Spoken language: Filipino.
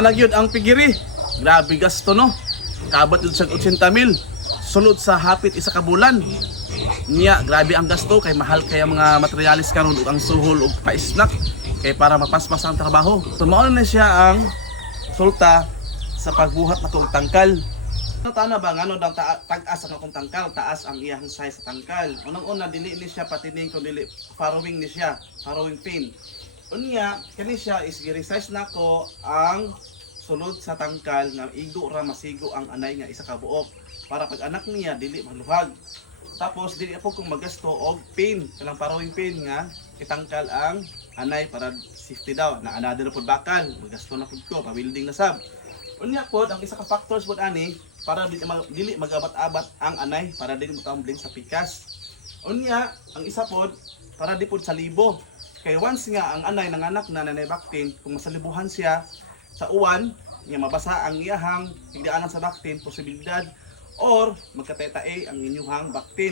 Nagyod ang pigiri. Grabe gasto no. Kabot yun sa 80,000. Sulod sa hapit isa ka bulan. Niya, grabe ang gasto kay mahal kay mga materialis karon ug ang suhol ug pa-snack kay para mapaspas ang trabaho. So mao na siya ang resulta sa pagbuhat na kong tangkal. Tana ba ngano daw tag-as ang akong tangkal, taas ang iyang size sa tangkal. Unang-una dili ni siya patining kun dili farrowing ni siya, farrowing pin. Unya kani siya is gi-resize nako ang sulod sa tangkal nga igo ra masigo ang anay nga isa ka buok para pag anak niya dili magluhag. Tapos dili ako kung magasto og pin, kanang farrowing pin nga itangkal ang anay para safety daw na another pod bakal. Magasto na pud ko pa building na sab. Unya pod ang isa ka factors pod ani para dili magabat-abat ang anay para dili mo sa pikas. Unya ang isa pod para di pod sa libo. Kay once nga ang anay nanganak na nanay baktin, kung masalibuhan siya sa uwan, nga mabasa ang iyahang higdaanan sa baktin, posibilidad or magkatae-tae ang inyuhang baktin.